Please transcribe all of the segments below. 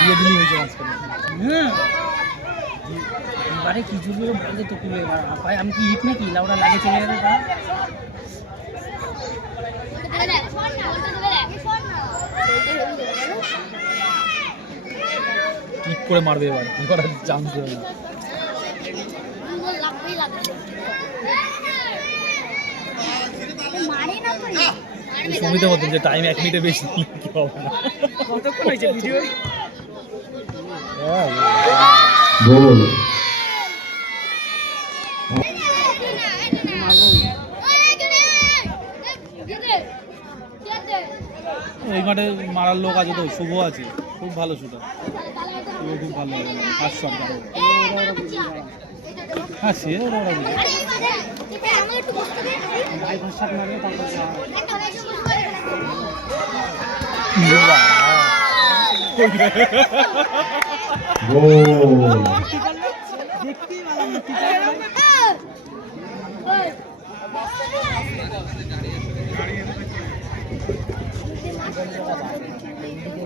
হয়েছে মাঝখানে হ্যাঁ। এবারে তো এবার ভাই আমি কি ইট নাকি? লাউডা লাগে চলে যাবে তারা কিক করে মারবে এবার এবার চান্স দেবে না। এই সমিতের মতন যে টাইম এক মিনিটে বেশি কি হবে না? কতক্ষণ হয়েছে? ভিডিও গোল এই মাঠে মারার লোক আছে তো শুভ আছে। খুব ভালো শুটার শুভ খুব ভালো লাগে। ফার্স্ট শট হ্যাঁ সে ওরা ওরা বুঝে। ভাই ভাষা মারবে তারপর গোল দেখতেই পেলাম না, কি করে?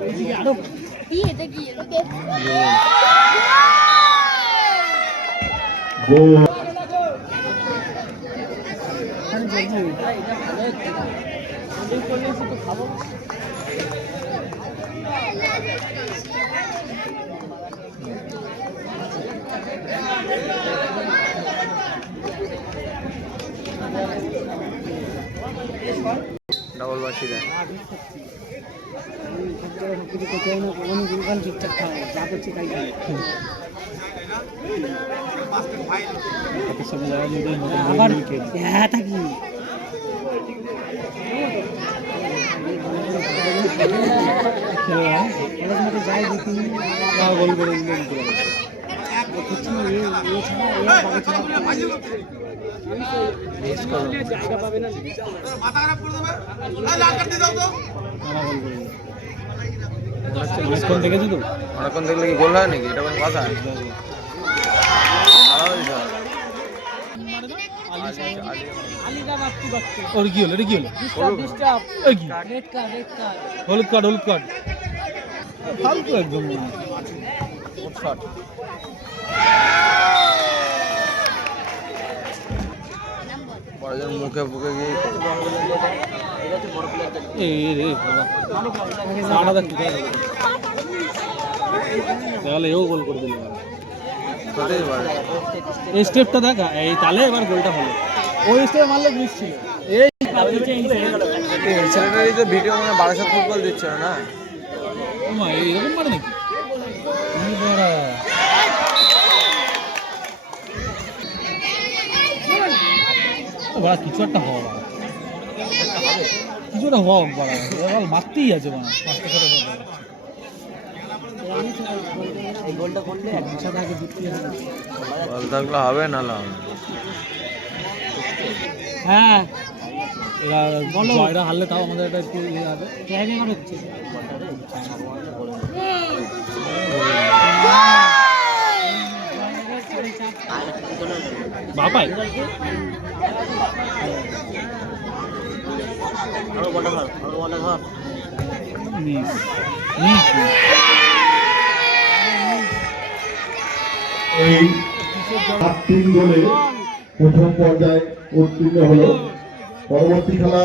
এদিকে আরও গোল ওখানে যাব এই করলে তো খাব ডবল বাসি দেয় কিছু থাকি খেলে না? কলেজ মাঠে যাই দেখি গোল করে। অনেকক্ষণ দেখেছি তো অনেকক্ষণ দেখলে কি গোল হয় নাকি এটা কোনো কথা ওর কি হলো এটা কি হলো রেড কার্ড হলুদ কার্ড হলুদ কার্ড ফালতু একদম মুখে ফুকে গিয়ে। তাহলে এও গোল করে দিল। এই স্টেপটা দেখা এই তাহলে এবার গোলটা হলো। ওই স্টেপে মারলে মিস ছিল। এই এই ছেলেটারই তো ভিডিও মানে বারাসাত ফুটবল দিচ্ছে না? এরকম মারে নাকি বাড়া। কিছু একটা হওয়া বাড়া কিছু একটা হওয়া বাড়া মারতেই আছে বাড়া পাঁচটা বল হবে না। হ্যাঁ। এরা জয়রা হারলে তাও আমাদের একটা একটু ইয়ে হবে হচ্ছে মিস এই তিন গোলে প্রথম পর্যায়ে উত্তীর্ণ হলো। পরবর্তী খেলা